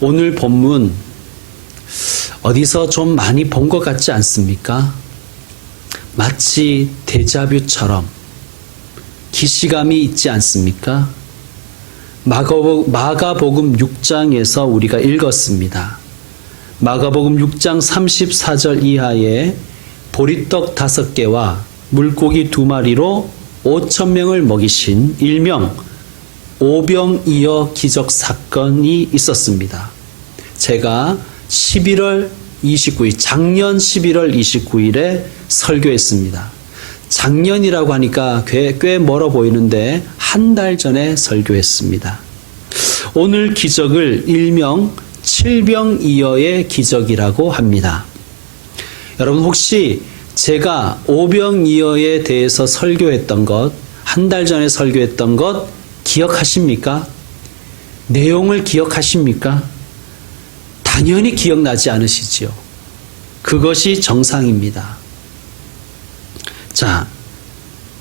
오늘 본문 어디서 좀 많이 본 것 같지 않습니까? 마치 데자뷰처럼 기시감이 있지 않습니까? 마가복음 6장에서 우리가 읽었습니다. 마가복음 6장 34절 이하에 보리떡 5개와 물고기 2마리로 5,000명을 먹이신 일명 오병이어 기적 사건이 있었습니다. 제가 11월 29일, 작년 11월 29일에 설교했습니다. 작년이라고 하니까 꽤 멀어 보이는데 한 달 전에 설교했습니다. 오늘 기적을 일명 칠병이어의 기적이라고 합니다. 여러분 혹시 제가 오병이어에 대해서 설교했던 것, 한 달 전에 설교했던 것 기억하십니까? 내용을 기억하십니까? 당연히 기억나지 않으시지요. 그것이 정상입니다. 자,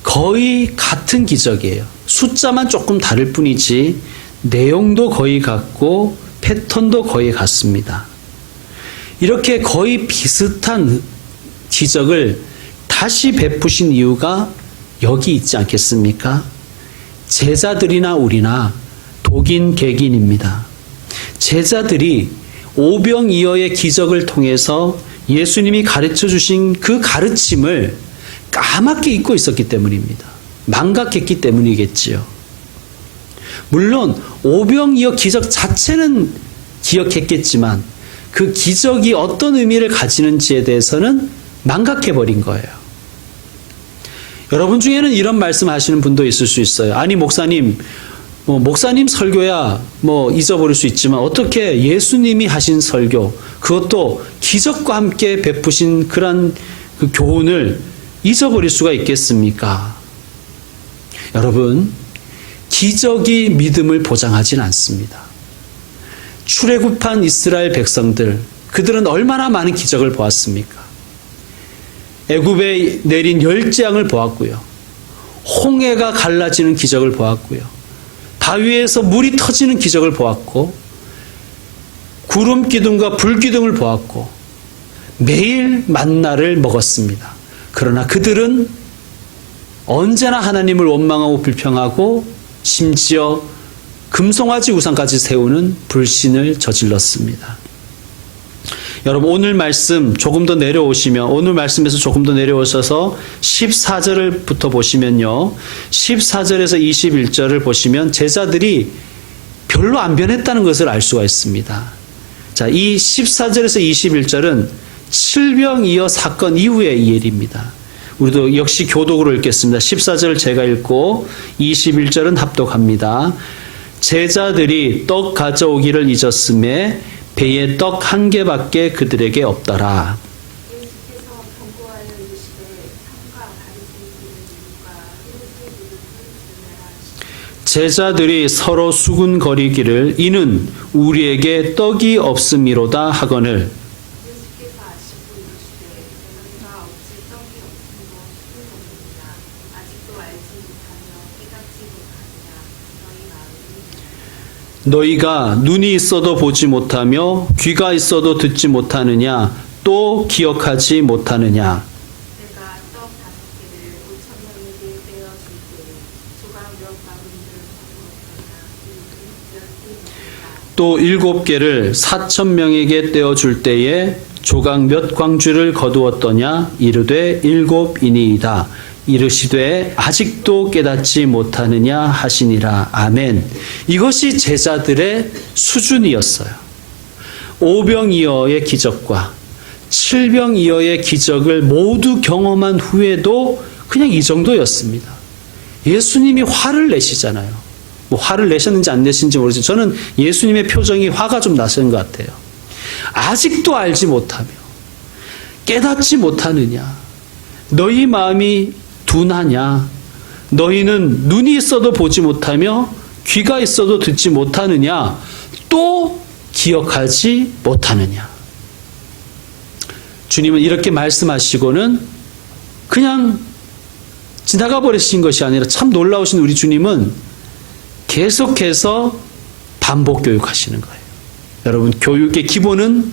거의 같은 기적이에요. 숫자만 조금 다를 뿐이지 내용도 거의 같고 패턴도 거의 같습니다. 이렇게 거의 비슷한 기적을 다시 베푸신 이유가 여기 있지 않겠습니까? 제자들이나 우리나 독인 객인입니다. 제자들이 오병이어의 기적을 통해서 예수님이 가르쳐 주신 그 가르침을 까맣게 잊고 있었기 때문입니다. 망각했기 때문이겠지요. 물론 오병이어 기적 자체는 기억했겠지만 그 기적이 어떤 의미를 가지는지에 대해서는 망각해버린 거예요. 여러분 중에는 이런 말씀하시는 분도 있을 수 있어요. 아니 목사님, 목사님 설교야 잊어버릴 수 있지만 어떻게 예수님이 하신 설교, 그것도 기적과 함께 베푸신 그런 그 교훈을 잊어버릴 수가 있겠습니까? 여러분, 기적이 믿음을 보장하진 않습니다. 출애굽한 이스라엘 백성들, 그들은 얼마나 많은 기적을 보았습니까? 애굽에 내린 열재앙을 보았고요. 홍해가 갈라지는 기적을 보았고요. 바위에서 물이 터지는 기적을 보았고, 구름 기둥과 불 기둥을 보았고, 매일 만나를 먹었습니다. 그러나 그들은 언제나 하나님을 원망하고 불평하고 심지어 금송아지 우상까지 세우는 불신을 저질렀습니다. 여러분 오늘 말씀 조금 더 내려오시면, 오늘 말씀에서 조금 더 내려오셔서 14절부터 보시면요, 14절에서 21절을 보시면 제자들이 별로 안 변했다는 것을 알 수가 있습니다. 자, 이 14절에서 21절은 칠병이어 사건 이후의 일입니다. 우리도 역시 교독으로 읽겠습니다. 14절 제가 읽고 21절은 합독합니다. 제자들이 떡 가져오기를 잊었음에 배에 떡 1개밖에 그들에게 없더라. 제자들이 서로 수군거리기를 이는 우리에게 떡이 없음이로다 하거늘 너희가 눈이 있어도 보지 못하며 귀가 있어도 듣지 못하느냐 또 기억하지 못하느냐. 내가 떡 5개를 5,000명에게 떼어줄 때 조각 몇 바구니를 가져왔더냐. 또 7개를 4,000명에게 떼어줄 때에 조각 몇 광주를 거두었더냐. 이르되 7이니이다. 이르시되 아직도 깨닫지 못하느냐 하시니라. 아멘. 이것이 제자들의 수준이었어요. 오병이어의 기적과 칠병이어의 기적을 모두 경험한 후에도 그냥 이 정도였습니다. 예수님이 화를 내시잖아요. 화를 내셨는지 안 내신지 모르지만 저는 예수님의 표정이 화가 좀 나신 것 같아요. 아직도 알지 못하며 깨닫지 못하느냐. 너희 마음이 둔하냐? 너희는 눈이 있어도 보지 못하며 귀가 있어도 듣지 못하느냐? 또 기억하지 못하느냐? 주님은 이렇게 말씀하시고는 그냥 지나가 버리신 것이 아니라 참 놀라우신 우리 주님은 계속해서 반복 교육하시는 거예요. 여러분, 교육의 기본은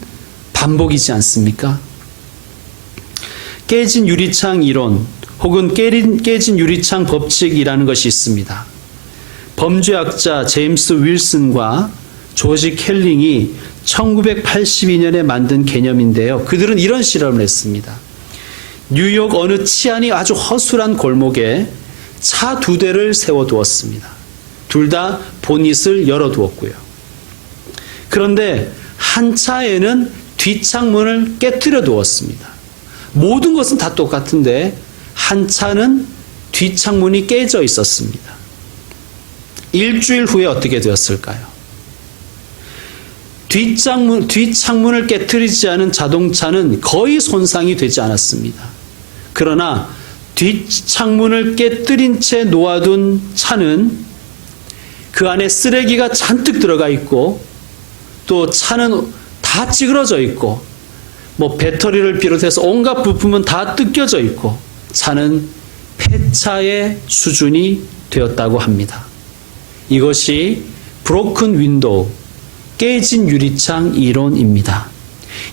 반복이지 않습니까? 깨진 유리창 이론 혹은 깨진 유리창 법칙이라는 것이 있습니다. 범죄학자 제임스 윌슨과 조지 켈링이 1982년에 만든 개념인데요. 그들은 이런 실험을 했습니다. 뉴욕 어느 치안이 아주 허술한 골목에 차 2대를 세워두었습니다. 둘 다 보닛을 열어두었고요. 그런데 한 차에는 뒷창문을 깨뜨려 두었습니다. 모든 것은 다 똑같은데 한 차는 뒷창문이 깨져 있었습니다. 일주일 후에 어떻게 되었을까요? 뒷창문을 깨뜨리지 않은 자동차는 거의 손상이 되지 않았습니다. 그러나 뒷창문을 깨뜨린 채 놓아둔 차는 그 안에 쓰레기가 잔뜩 들어가 있고 또 차는 다 찌그러져 있고 배터리를 비롯해서 온갖 부품은 다 뜯겨져 있고 차는 폐차의 수준이 되었다고 합니다. 이것이 브로큰 윈도우, 깨진 유리창 이론입니다.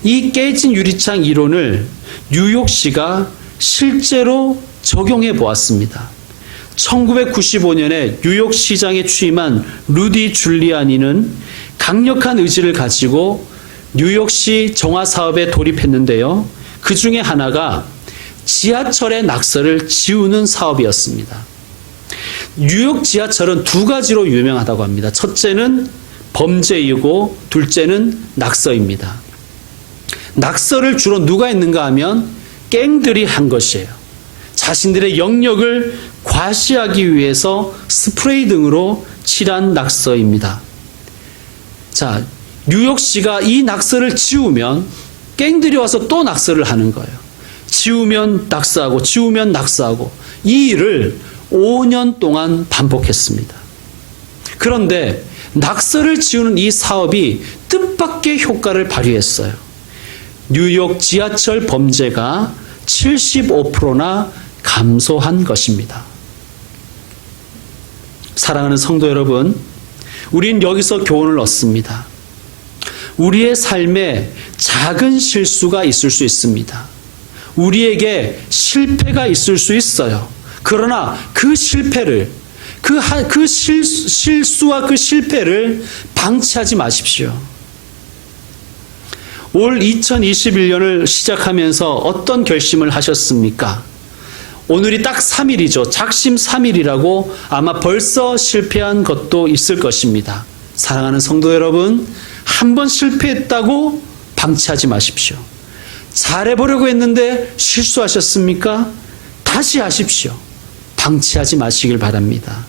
이 깨진 유리창 이론을 뉴욕시가 실제로 적용해 보았습니다. 1995년에 뉴욕시장에 취임한 루디 줄리아니는 강력한 의지를 가지고 뉴욕시 정화 사업에 돌입했는데요. 그 중에 하나가 지하철의 낙서를 지우는 사업이었습니다. 뉴욕 지하철은 2가지로 유명하다고 합니다. 첫째는 범죄이고 둘째는 낙서입니다. 낙서를 주로 누가 했는가 하면 갱들이 한 것이에요. 자신들의 영역을 과시하기 위해서 스프레이 등으로 칠한 낙서입니다. 자, 뉴욕시가 이 낙서를 지우면 갱들이 와서 또 낙서를 하는 거예요. 지우면 낙서하고 지우면 낙서하고 이 일을 5년 동안 반복했습니다. 그런데 낙서를 지우는 이 사업이 뜻밖의 효과를 발휘했어요. 뉴욕 지하철 범죄가 75%나 감소한 것입니다. 사랑하는 성도 여러분, 우린 여기서 교훈을 얻습니다. 우리의 삶에 작은 실수가 있을 수 있습니다. 우리에게 실패가 있을 수 있어요. 그러나 그 실패를, 그 실수와 그 실패를 방치하지 마십시오. 올 2021년을 시작하면서 어떤 결심을 하셨습니까? 오늘이 딱 3일이죠. 작심 3일이라고 아마 벌써 실패한 것도 있을 것입니다. 사랑하는 성도 여러분, 한 번 실패했다고 방치하지 마십시오. 잘해보려고 했는데 실수하셨습니까? 다시 하십시오. 방치하지 마시길 바랍니다.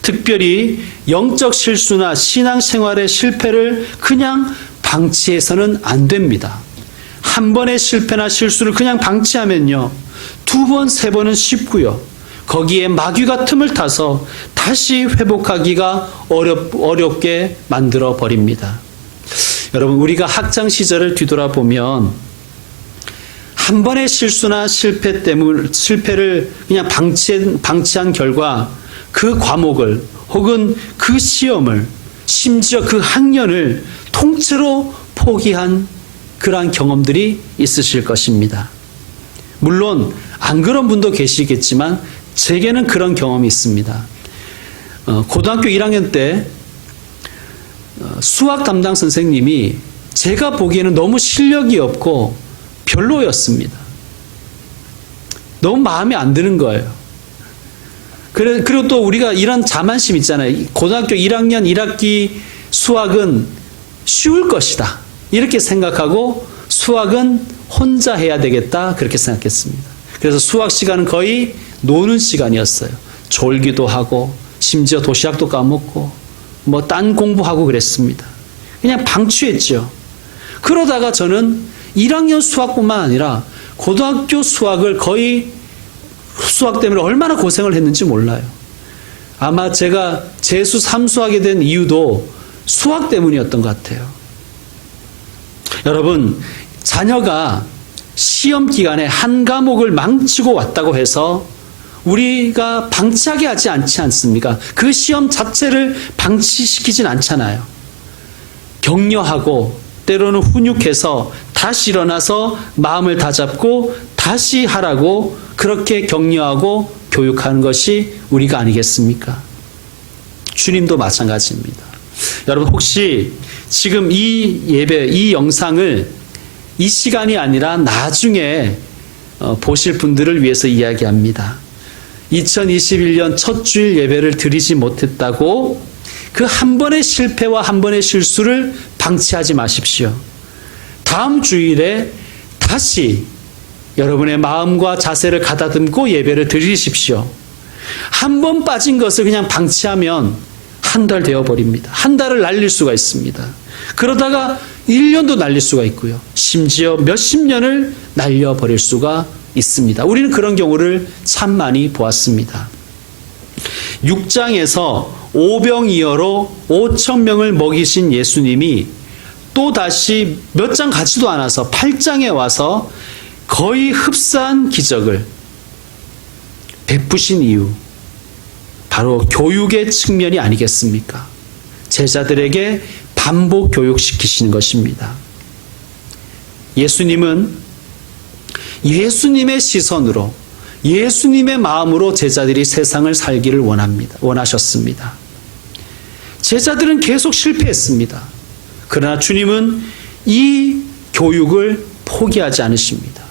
특별히 영적 실수나 신앙생활의 실패를 그냥 방치해서는 안 됩니다. 한 번의 실패나 실수를 그냥 방치하면요, 2번, 3번은 쉽고요. 거기에 마귀가 틈을 타서 다시 회복하기가 어렵게 만들어 버립니다. 여러분, 우리가 학창 시절을 뒤돌아보면 한 번의 실수나 실패를 그냥 방치한 결과 그 과목을 혹은 그 시험을 심지어 그 학년을 통째로 포기한 그러한 경험들이 있으실 것입니다. 물론 안 그런 분도 계시겠지만 제게는 그런 경험이 있습니다. 고등학교 1학년 때 수학 담당 선생님이 제가 보기에는 너무 실력이 없고 별로였습니다. 너무 마음에 안 드는 거예요. 그리고 또 우리가 이런 자만심 있잖아요. 고등학교 1학년 1학기 수학은 쉬울 것이다, 이렇게 생각하고 수학은 혼자 해야 되겠다, 그렇게 생각했습니다. 그래서 수학 시간은 거의 노는 시간이었어요. 졸기도 하고 심지어 도시락도 까먹고 딴 공부하고 그랬습니다. 그냥 방치했죠. 그러다가 저는 1학년 수학뿐만 아니라 고등학교 수학을 거의 수학 때문에 얼마나 고생을 했는지 몰라요. 아마 제가 재수 3수하게 된 이유도 수학 때문이었던 것 같아요. 여러분, 자녀가 시험 기간에 한 과목을 망치고 왔다고 해서 우리가 방치하게 하지 않지 않습니까? 그 시험 자체를 방치시키진 않잖아요. 격려하고 때로는 훈육해서 다시 일어나서 마음을 다잡고 다시 하라고 그렇게 격려하고 교육하는 것이 우리가 아니겠습니까? 주님도 마찬가지입니다. 여러분 혹시 지금 이 예배, 이 영상을 이 시간이 아니라 나중에 보실 분들을 위해서 이야기합니다. 2021년 첫 주일 예배를 드리지 못했다고 그 한 번의 실패와 한 번의 실수를 방치하지 마십시오. 다음 주일에 다시 여러분의 마음과 자세를 가다듬고 예배를 드리십시오. 한 번 빠진 것을 그냥 방치하면 한 달 되어버립니다. 한 달을 날릴 수가 있습니다. 그러다가 1년도 날릴 수가 있고요. 심지어 몇십 년을 날려버릴 수가 있습니다. 우리는 그런 경우를 참 많이 보았습니다. 6장에서 오병이어로 5,000명을 먹이신 예수님이 또 다시 몇 장 가지도 않아서 8장에 와서 거의 흡사한 기적을 베푸신 이유, 바로 교육의 측면이 아니겠습니까? 제자들에게 반복 교육시키시는 것입니다. 예수님은 예수님의 시선으로, 예수님의 마음으로 제자들이 세상을 살기를 원하셨습니다. 제자들은 계속 실패했습니다. 그러나 주님은 이 교육을 포기하지 않으십니다.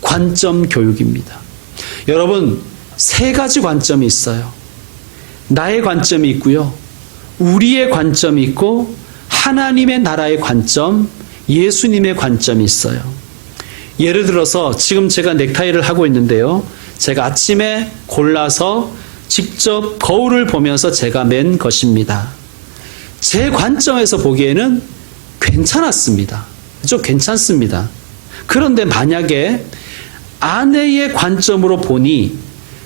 관점 교육입니다. 여러분, 세 가지 관점이 있어요. 나의 관점이 있고요. 우리의 관점이 있고 하나님의 나라의 관점, 예수님의 관점이 있어요. 예를 들어서 지금 제가 넥타이를 하고 있는데요. 제가 아침에 골라서 직접 거울을 보면서 제가 맨 것입니다. 제 관점에서 보기에는 괜찮았습니다. 좀 괜찮습니다. 그런데 만약에 아내의 관점으로 보니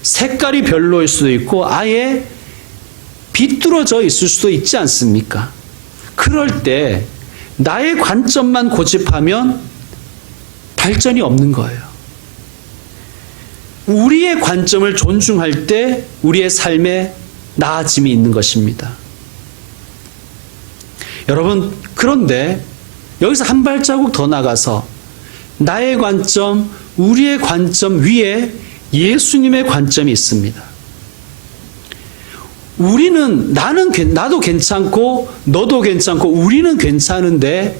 색깔이 별로일 수도 있고 아예 비뚤어져 있을 수도 있지 않습니까? 그럴 때 나의 관점만 고집하면 발전이 없는 거예요. 우리의 관점을 존중할 때 우리의 삶에 나아짐이 있는 것입니다. 여러분, 그런데 여기서 한 발자국 더 나가서 나의 관점, 우리의 관점 위에 예수님의 관점이 있습니다. 나도 괜찮고 너도 괜찮고 우리는 괜찮은데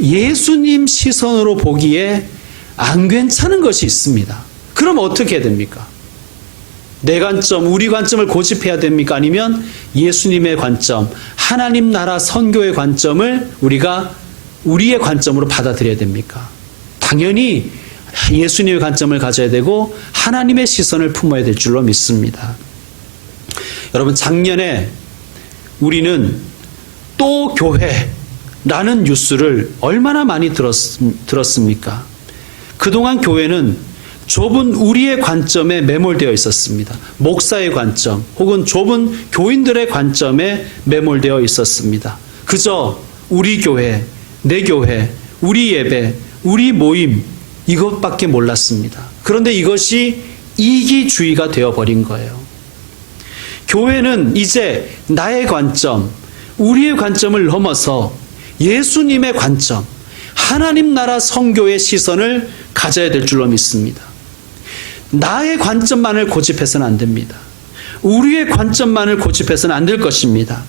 예수님 시선으로 보기에 안 괜찮은 것이 있습니다. 그럼 어떻게 해야 됩니까? 내 관점, 우리 관점을 고집해야 됩니까? 아니면 예수님의 관점, 하나님 나라 선교의 관점을 우리가 우리의 관점으로 받아들여야 됩니까? 당연히 예수님의 관점을 가져야 되고 하나님의 시선을 품어야 될 줄로 믿습니다. 여러분, 작년에 우리는 또 교회라는 뉴스를 얼마나 많이 들었습니까? 그동안 교회는 좁은 우리의 관점에 매몰되어 있었습니다. 목사의 관점 혹은 좁은 교인들의 관점에 매몰되어 있었습니다. 그저 우리 교회, 내 교회, 우리 예배, 우리 모임 이것밖에 몰랐습니다. 그런데 이것이 이기주의가 되어버린 거예요. 교회는 이제 나의 관점, 우리의 관점을 넘어서 예수님의 관점, 하나님 나라 선교의 시선을 가져야 될 줄로 믿습니다. 나의 관점만을 고집해서는 안 됩니다. 우리의 관점만을 고집해서는 안 될 것입니다.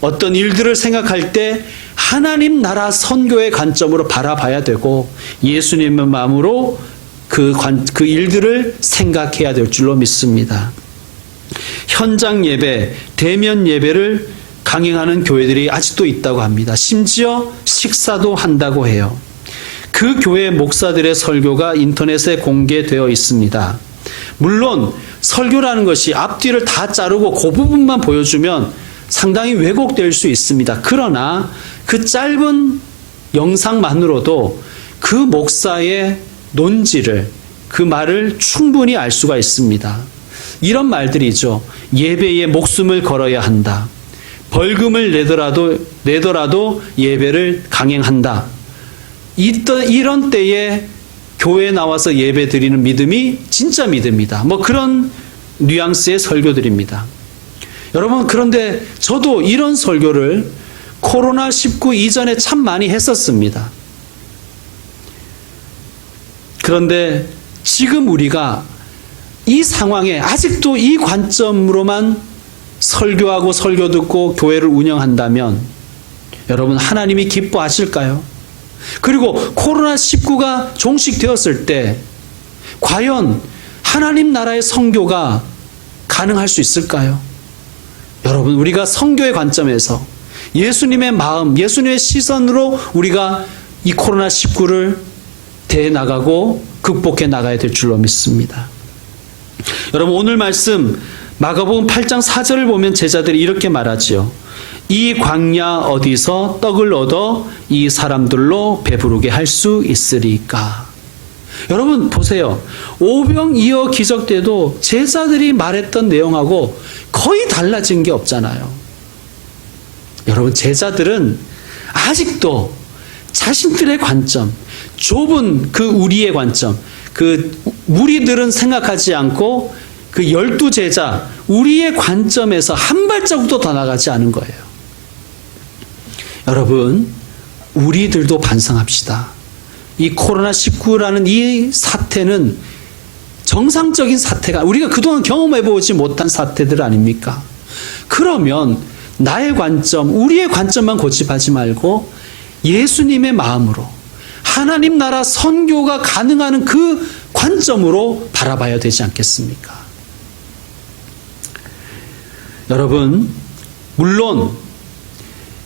어떤 일들을 생각할 때 하나님 나라 선교의 관점으로 바라봐야 되고 예수님의 마음으로 그 일들을 생각해야 될 줄로 믿습니다. 현장 예배, 대면 예배를 강행하는 교회들이 아직도 있다고 합니다. 심지어 식사도 한다고 해요. 그 교회 목사들의 설교가 인터넷에 공개되어 있습니다. 물론 설교라는 것이 앞뒤를 다 자르고 그 부분만 보여주면 상당히 왜곡될 수 있습니다. 그러나 그 짧은 영상만으로도 그 목사의 논지를, 그 말을 충분히 알 수가 있습니다. 이런 말들이죠. 예배에 목숨을 걸어야 한다. 벌금을 내더라도 예배를 강행한다. 이런 때에 교회에 나와서 예배 드리는 믿음이 진짜 믿음이다. 그런 뉘앙스의 설교들입니다. 여러분, 그런데 저도 이런 설교를 코로나19 이전에 참 많이 했었습니다. 그런데 지금 우리가 이 상황에 아직도 이 관점으로만 설교하고 설교 듣고 교회를 운영한다면 여러분 하나님이 기뻐하실까요? 그리고 코로나19가 종식되었을 때 과연 하나님 나라의 선교가 가능할 수 있을까요? 여러분 우리가 선교의 관점에서 예수님의 마음, 예수님의 시선으로 우리가 이 코로나19를 대해 나가고 극복해 나가야 될 줄로 믿습니다. 여러분 오늘 말씀 마가복음 8장 4절을 보면 제자들이 이렇게 말하지요. 이 광야 어디서 떡을 얻어 이 사람들로 배부르게 할 수 있으리까? 여러분 보세요. 오병이어 기적 때도 제자들이 말했던 내용하고 거의 달라진 게 없잖아요. 여러분 제자들은 아직도 자신들의 관점, 좁은 그 우리의 관점, 그 무리들은 생각하지 않고 그 12제자 우리의 관점에서 한 발자국도 더 나가지 않은 거예요. 여러분 우리들도 반성합시다. 이 코로나19라는 이 사태는 정상적인 사태가 우리가 그동안 경험해보지 못한 사태들 아닙니까? 그러면 나의 관점, 우리의 관점만 고집하지 말고 예수님의 마음으로 하나님 나라 선교가 가능한 그 관점으로 바라봐야 되지 않겠습니까? 여러분 물론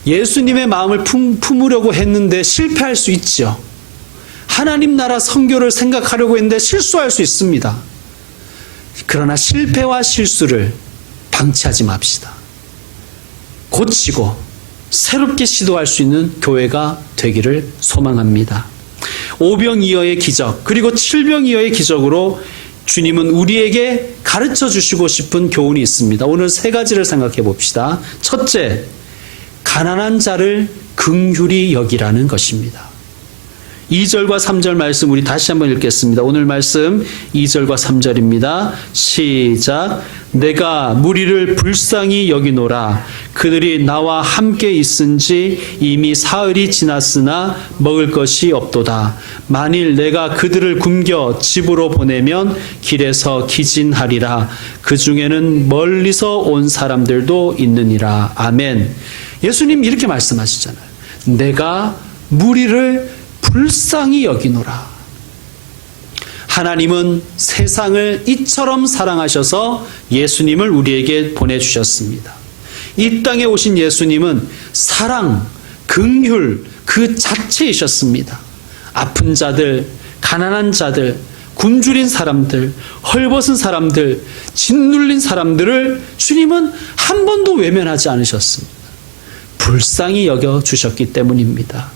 예수님의 마음을 품으려고 했는데 실패할 수 있죠. 하나님 나라 선교를 생각하려고 했는데 실수할 수 있습니다. 그러나 실패와 실수를 방치하지 맙시다. 고치고 새롭게 시도할 수 있는 교회가 되기를 소망합니다. 오병이어의 기적 그리고 칠병이어의 기적으로 주님은 우리에게 가르쳐 주시고 싶은 교훈이 있습니다. 오늘 세 가지를 생각해 봅시다. 첫째, 가난한 자를 긍휼히 여기라는 것입니다. 2절과 3절 말씀 우리 다시 한번 읽겠습니다. 오늘 말씀 2절과 3절입니다. 시작. 내가 무리를 불쌍히 여기노라. 그들이 나와 함께 있은지 이미 사흘이 지났으나 먹을 것이 없도다. 만일 내가 그들을 굶겨 집으로 보내면 길에서 기진하리라. 그 중에는 멀리서 온 사람들도 있느니라. 아멘. 예수님 이렇게 말씀하시잖아요. 내가 무리를 불쌍히 여기노라. 하나님은 세상을 이처럼 사랑하셔서 예수님을 우리에게 보내주셨습니다. 이 땅에 오신 예수님은 사랑, 긍휼 그 자체이셨습니다. 아픈 자들, 가난한 자들, 굶주린 사람들, 헐벗은 사람들, 짓눌린 사람들을 주님은 한 번도 외면하지 않으셨습니다. 불쌍히 여겨주셨기 때문입니다.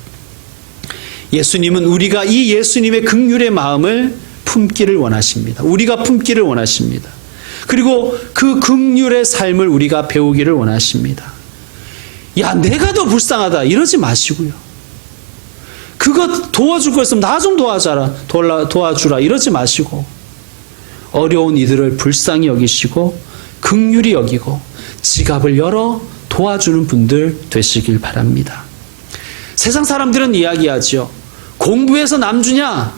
예수님은 우리가 이 예수님의 긍휼의 마음을 품기를 원하십니다. 우리가 품기를 원하십니다. 그리고 그 긍휼의 삶을 우리가 배우기를 원하십니다. 야, 내가 더 불쌍하다 이러지 마시고요. 그거 도와줄 거 있으면 나 좀 도와주라 이러지 마시고 어려운 이들을 불쌍히 여기시고 긍휼히 여기고 지갑을 열어 도와주는 분들 되시길 바랍니다. 세상 사람들은 이야기하죠. 공부해서 남주냐?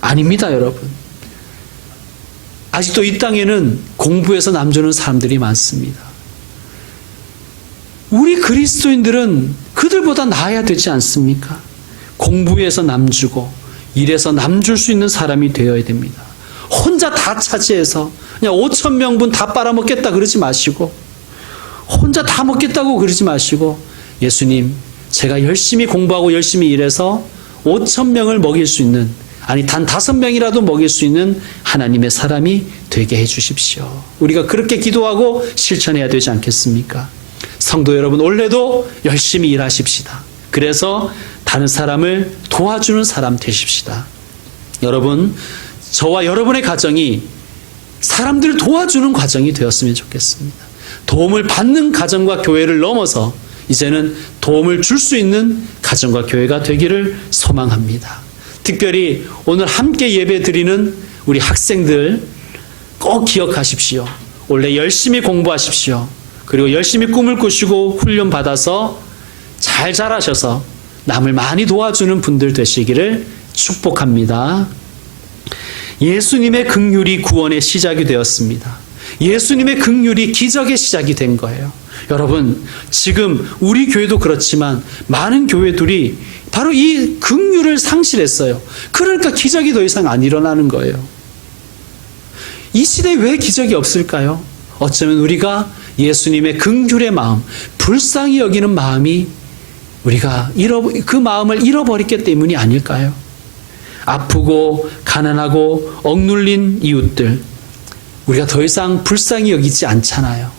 아닙니다, 여러분. 아직도 이 땅에는 공부해서 남주는 사람들이 많습니다. 우리 그리스도인들은 그들보다 나아야 되지 않습니까? 공부해서 남주고 일해서 남줄 수 있는 사람이 되어야 됩니다. 혼자 다 차지해서 그냥 5,000명분 다 빨아먹겠다 그러지 마시고 혼자 다 먹겠다고 그러지 마시고 예수님 제가 열심히 공부하고 열심히 일해서 5,000명을 먹일 수 있는 아니 단 5명이라도 먹일 수 있는 하나님의 사람이 되게 해 주십시오. 우리가 그렇게 기도하고 실천해야 되지 않겠습니까? 성도 여러분 올해도 열심히 일하십시다. 그래서 다른 사람을 도와주는 사람 되십시다. 여러분 저와 여러분의 가정이 사람들을 도와주는 가정이 되었으면 좋겠습니다. 도움을 받는 가정과 교회를 넘어서 이제는 도움을 줄 수 있는 가정과 교회가 되기를 소망합니다. 특별히 오늘 함께 예배 드리는 우리 학생들 꼭 기억하십시오. 원래 열심히 공부하십시오. 그리고 열심히 꿈을 꾸시고 훈련 받아서 잘 자라셔서 남을 많이 도와주는 분들 되시기를 축복합니다. 예수님의 긍휼이 구원의 시작이 되었습니다. 예수님의 긍휼이 기적의 시작이 된 거예요. 여러분, 지금 우리 교회도 그렇지만 많은 교회들이 바로 이 긍휼을 상실했어요. 그러니까 기적이 더 이상 안 일어나는 거예요. 이 시대에 왜 기적이 없을까요? 어쩌면 우리가 예수님의 긍휼의 마음, 불쌍히 여기는 마음이 우리가 그 마음을 잃어버렸기 때문이 아닐까요? 아프고 가난하고 억눌린 이웃들, 우리가 더 이상 불쌍히 여기지 않잖아요.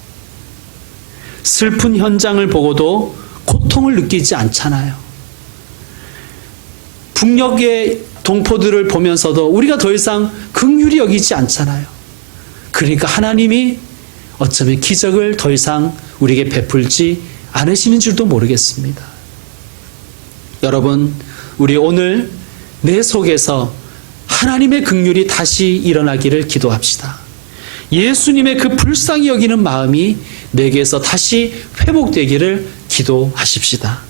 슬픈 현장을 보고도 고통을 느끼지 않잖아요. 북녘의 동포들을 보면서도 우리가 더 이상 긍휼히 여기지 않잖아요. 그러니까 하나님이 어쩌면 기적을 더 이상 우리에게 베풀지 않으시는 줄도 모르겠습니다. 여러분, 우리 오늘 내 속에서 하나님의 긍휼이 다시 일어나기를 기도합시다. 예수님의 그 불쌍히 여기는 마음이 내게서 다시 회복되기를 기도하십시다.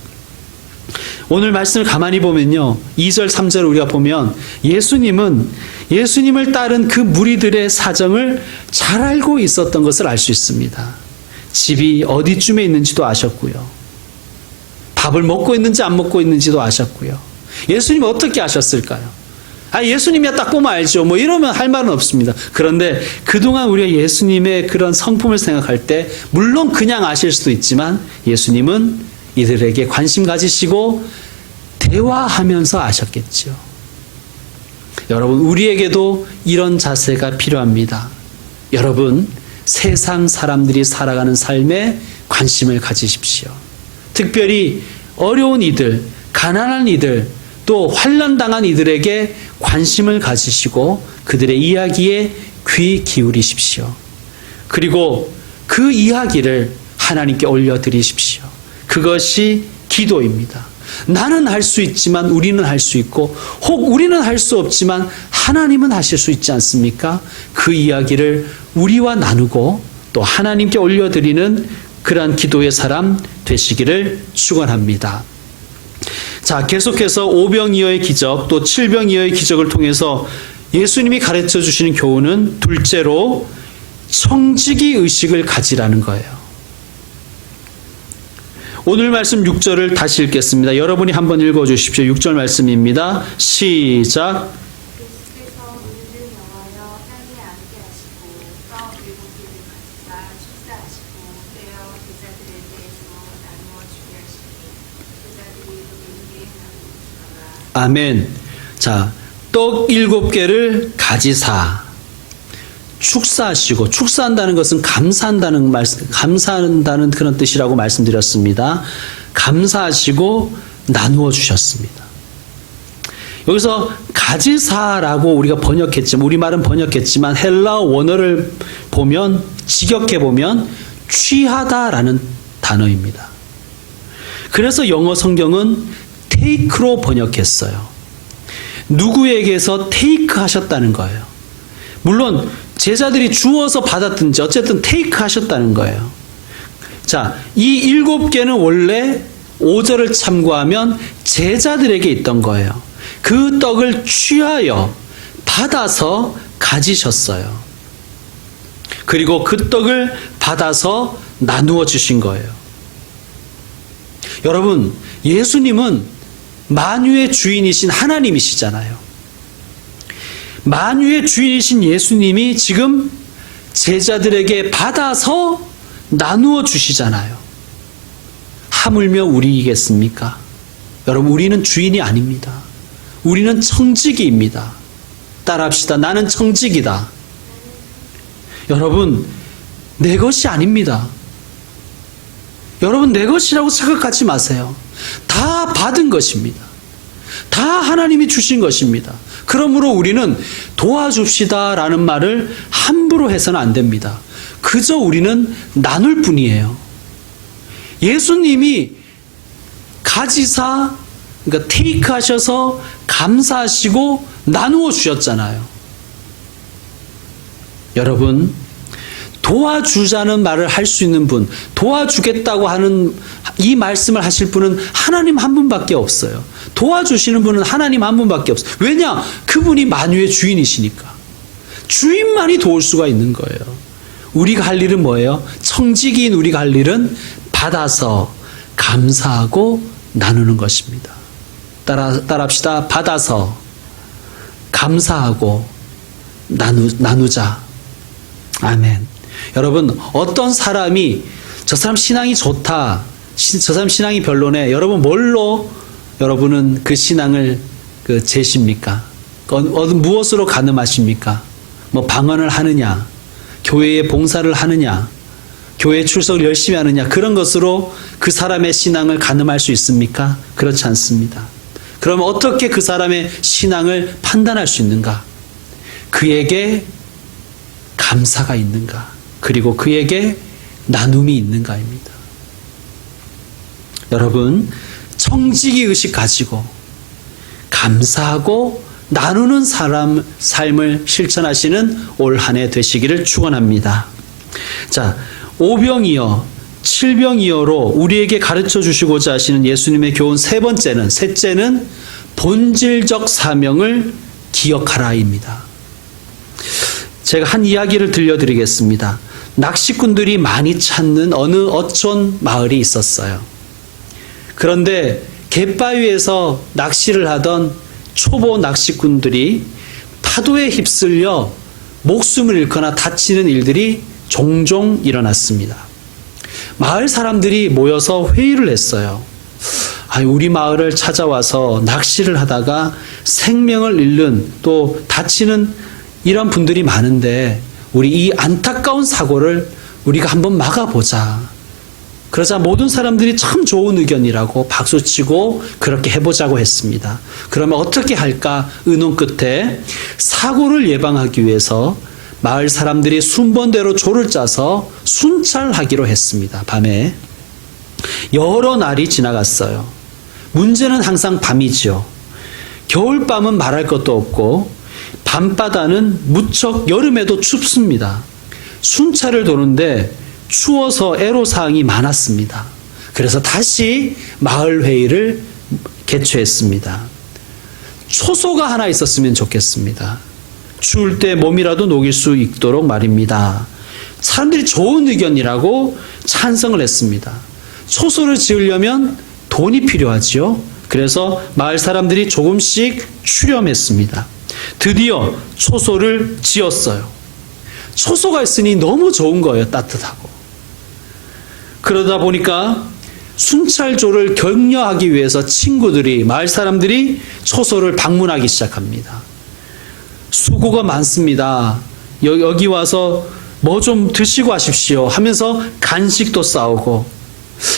오늘 말씀을 가만히 보면요, 2절 3절 우리가 보면 예수님을 따른 그 무리들의 사정을 잘 알고 있었던 것을 알 수 있습니다. 집이 어디쯤에 있는지도 아셨고요, 밥을 먹고 있는지 안 먹고 있는지도 아셨고요. 예수님이 어떻게 아셨을까요? 예수님이야 딱 보면 알죠. 뭐 이러면 할 말은 없습니다. 그런데 그동안 우리가 예수님의 그런 성품을 생각할 때 물론 그냥 아실 수도 있지만 예수님은 이들에게 관심 가지시고 대화하면서 아셨겠죠. 여러분, 우리에게도 이런 자세가 필요합니다. 여러분, 세상 사람들이 살아가는 삶에 관심을 가지십시오. 특별히 어려운 이들, 가난한 이들, 또 환난당한 이들에게 관심을 가지시고 그들의 이야기에 귀 기울이십시오. 그리고 그 이야기를 하나님께 올려드리십시오. 그것이 기도입니다. 나는 할 수 있지만 우리는 할 수 있고, 혹 우리는 할 수 없지만 하나님은 하실 수 있지 않습니까? 그 이야기를 우리와 나누고 또 하나님께 올려드리는 그러한 기도의 사람 되시기를 축원합니다. 자, 계속해서 오병이어의 기적, 또 칠병이어의 기적을 통해서 예수님이 가르쳐 주시는 교훈은 둘째로 청지기 의식을 가지라는 거예요. 오늘 말씀 6절을 다시 읽겠습니다. 여러분이 한번 읽어주십시오. 6절 말씀입니다. 시작. 예수께서 우리를 영하여 땅에 앉게 하시고 떡 7개를 가지사 축사하시고 떼어 제자들에게 주어 나누어 주게 하시니 제자들이 그들에게 나누어 주더라. 아멘. 자, 떡 7개를 가지사 축사하시고, 축사한다는 것은 감사한다는 그런 뜻이라고 말씀드렸습니다. 감사하시고 나누어 주셨습니다. 여기서 가지사라고 우리가 번역했지만, 우리말은 번역했지만 헬라어 원어를 보면, 직역해 보면 취하다라는 단어입니다. 그래서 영어 성경은 take로 번역했어요. 누구에게서 take 하셨다는 거예요. 물론 제자들이 주어서 받았든지 어쨌든 테이크 하셨다는 거예요. 자, 이 7개는 원래 5절을 참고하면 제자들에게 있던 거예요. 그 떡을 취하여 받아서 가지셨어요. 그리고 그 떡을 받아서 나누어 주신 거예요. 여러분, 예수님은 만유의 주인이신 하나님이시잖아요. 만유의 주인이신 예수님이 지금 제자들에게 받아서 나누어 주시잖아요. 하물며 우리이겠습니까? 여러분, 우리는 주인이 아닙니다. 우리는 청지기입니다. 따라합시다. 나는 청지기다. 여러분, 내 것이 아닙니다. 여러분, 내 것이라고 생각하지 마세요. 다 받은 것입니다. 다 하나님이 주신 것입니다. 그러므로 우리는 도와줍시다라는 말을 함부로 해서는 안 됩니다. 그저 우리는 나눌 뿐이에요. 예수님이 가지사, 그러니까 테이크 하셔서 감사하시고 나누어 주셨잖아요. 여러분, 도와주자는 말을 할 수 있는 분, 도와주겠다고 하는 이 말씀을 하실 분은 하나님 한 분밖에 없어요. 도와주시는 분은 하나님 한 분밖에 없어요. 왜냐? 그분이 만유의 주인이시니까. 주인만이 도울 수가 있는 거예요. 우리가 할 일은 뭐예요? 청지기인 우리가 할 일은 받아서 감사하고 나누는 것입니다. 따라합시다. 받아서 감사하고 나누자. 아멘. 여러분, 어떤 사람이 저 사람 신앙이 좋다, 저 사람 신앙이 별로네, 여러분 뭘로 여러분은 그 신앙을 재십니까? 무엇으로 가늠하십니까? 뭐 방언을 하느냐, 교회에 봉사를 하느냐, 교회 출석을 열심히 하느냐, 그런 것으로 그 사람의 신앙을 가늠할 수 있습니까? 그렇지 않습니다. 그러면 어떻게 그 사람의 신앙을 판단할 수 있는가? 그에게 감사가 있는가? 그리고 그에게 나눔이 있는가입니다. 여러분, 청지기 의식 가지고 감사하고 나누는 삶을 실천하시는 올 한 해 되시기를 축원합니다. 자, 오병이어, 칠병이어로 우리에게 가르쳐 주시고자 하시는 예수님의 교훈 셋째는 본질적 사명을 기억하라입니다. 제가 한 이야기를 들려드리겠습니다. 낚시꾼들이 많이 찾는 어느 어촌 마을이 있었어요. 그런데 갯바위에서 낚시를 하던 초보 낚시꾼들이 파도에 휩쓸려 목숨을 잃거나 다치는 일들이 종종 일어났습니다. 마을 사람들이 모여서 회의를 했어요. 우리 마을을 찾아와서 낚시를 하다가 생명을 잃는 또 다치는 이런 분들이 많은데 우리 이 안타까운 사고를 우리가 한번 막아보자. 그러자 모든 사람들이 참 좋은 의견이라고 박수치고 그렇게 해보자고 했습니다. 그러면 어떻게 할까 의논 끝에 사고를 예방하기 위해서 마을 사람들이 순번대로 조를 짜서 순찰하기로 했습니다. 밤에. 여러 날이 지나갔어요. 문제는 항상 밤이죠. 겨울밤은 말할 것도 없고 밤바다는 무척 여름에도 춥습니다. 순찰을 도는데 추워서 애로사항이 많았습니다. 그래서 다시 마을 회의를 개최했습니다. 초소가 하나 있었으면 좋겠습니다. 추울 때 몸이라도 녹일 수 있도록 말입니다. 사람들이 좋은 의견이라고 찬성을 했습니다. 초소를 지으려면 돈이 필요하지요. 그래서 마을 사람들이 조금씩 출렴했습니다. 드디어 초소를 지었어요. 초소가 있으니 너무 좋은 거예요. 따뜻하고. 그러다 보니까 순찰조를 격려하기 위해서 마을 사람들이 초소를 방문하기 시작합니다. 수고가 많습니다. 여기 와서 뭐 좀 드시고 하십시오 하면서 간식도 싸우고,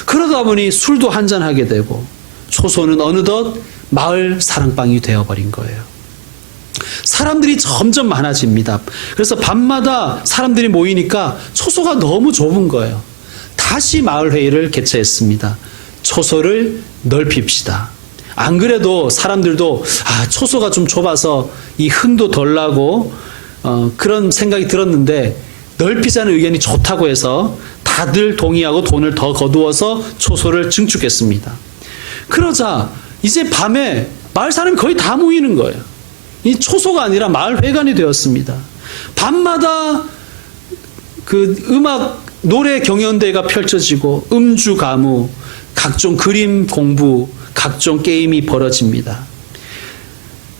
그러다 보니 술도 한잔하게 되고 초소는 어느덧 마을 사랑방이 되어버린 거예요. 사람들이 점점 많아집니다. 그래서 밤마다 사람들이 모이니까 초소가 너무 좁은 거예요. 다시 마을 회의를 개최했습니다. 초소를 넓힙시다. 안 그래도 사람들도 초소가 좀 좁아서 이 흥도 덜 나고 그런 생각이 들었는데 넓히자는 의견이 좋다고 해서 다들 동의하고 돈을 더 거두어서 초소를 증축했습니다. 그러자 이제 밤에 마을 사람이 거의 다 모이는 거예요. 이 초소가 아니라 마을 회관이 되었습니다. 밤마다 그 노래 경연대회가 펼쳐지고 음주 가무, 각종 그림 공부, 각종 게임이 벌어집니다.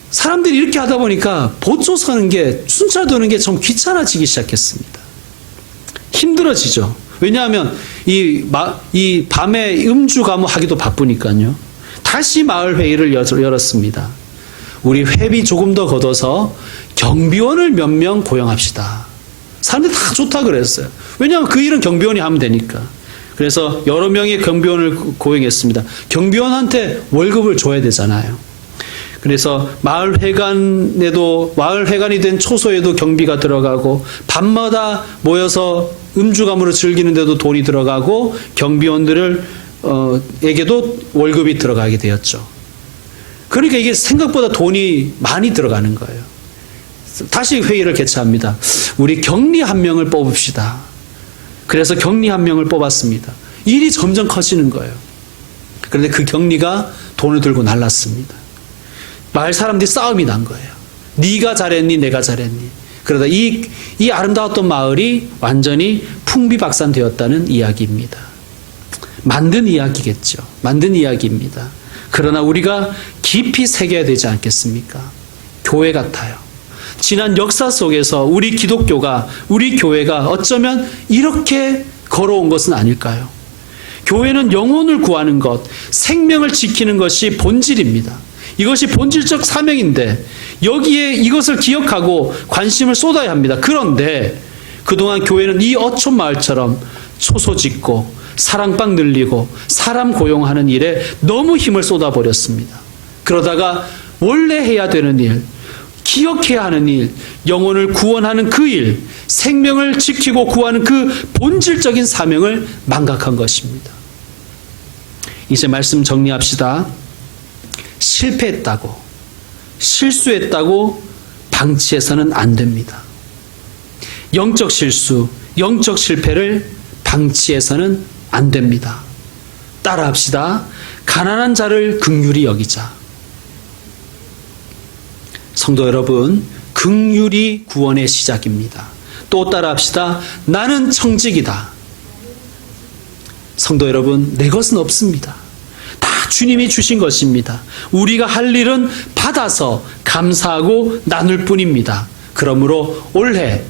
사람들이 이렇게 하다 보니까 보초 서는 게, 순찰 도는 게 좀 귀찮아지기 시작했습니다. 힘들어지죠. 왜냐하면 이 밤에 음주 가무 하기도 바쁘니까요. 다시 마을 회의를 열었습니다. 우리 회비 조금 더 걷어서 경비원을 몇 명 고용합시다. 사람들이 다 좋다 그랬어요. 왜냐하면 그 일은 경비원이 하면 되니까. 그래서 여러 명의 경비원을 고용했습니다. 경비원한테 월급을 줘야 되잖아요. 그래서 마을 회관이 된 초소에도 경비가 들어가고, 밤마다 모여서 음주가무를 즐기는데도 돈이 들어가고, 경비원들에게도 월급이 들어가게 되었죠. 그러니까 이게 생각보다 돈이 많이 들어가는 거예요. 다시 회의를 개최합니다. 우리 격리 한 명을 뽑읍시다. 그래서 격리 한 명을 뽑았습니다. 일이 점점 커지는 거예요. 그런데 그 격리가 돈을 들고 날랐습니다. 마을 사람들이 싸움이 난 거예요. 네가 잘했니 내가 잘했니. 그러다 이 아름다웠던 마을이 완전히 풍비박산되었다는 이야기입니다. 만든 이야기겠죠. 만든 이야기입니다. 그러나 우리가 깊이 새겨야 되지 않겠습니까? 교회 같아요. 지난 역사 속에서 우리 기독교가, 우리 교회가 어쩌면 이렇게 걸어온 것은 아닐까요? 교회는 영혼을 구하는 것, 생명을 지키는 것이 본질입니다. 이것이 본질적 사명인데 여기에 이것을 기억하고 관심을 쏟아야 합니다. 그런데 그동안 교회는 이 어촌 마을처럼 초소 짓고 사랑방 늘리고 사람 고용하는 일에 너무 힘을 쏟아버렸습니다. 그러다가 원래 해야 되는 일, 기억해야 하는 일, 영혼을 구원하는 그 일, 생명을 지키고 구하는 그 본질적인 사명을 망각한 것입니다. 이제 말씀 정리합시다. 실패했다고, 실수했다고 방치해서는 안 됩니다. 영적 실수, 영적 실패를 방치해서는 안 됩니다. 따라합시다. 가난한 자를 긍휼히 여기자. 성도 여러분, 긍휼이 구원의 시작입니다. 또 따라합시다. 나는 청직이다. 성도 여러분, 내 것은 없습니다. 다 주님이 주신 것입니다. 우리가 할 일은 받아서 감사하고 나눌 뿐입니다. 그러므로 올해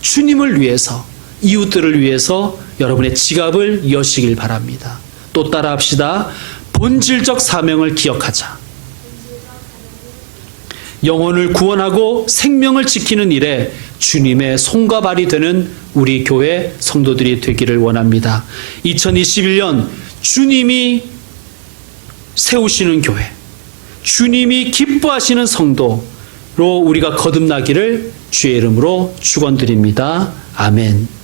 주님을 위해서, 이웃들을 위해서 여러분의 지갑을 여시길 바랍니다. 또 따라합시다. 본질적 사명을 기억하자. 영혼을 구원하고 생명을 지키는 일에 주님의 손과 발이 되는 우리 교회 성도들이 되기를 원합니다. 2021년 주님이 세우시는 교회, 주님이 기뻐하시는 성도로 우리가 거듭나기를 주의 이름으로 축원드립니다. 아멘.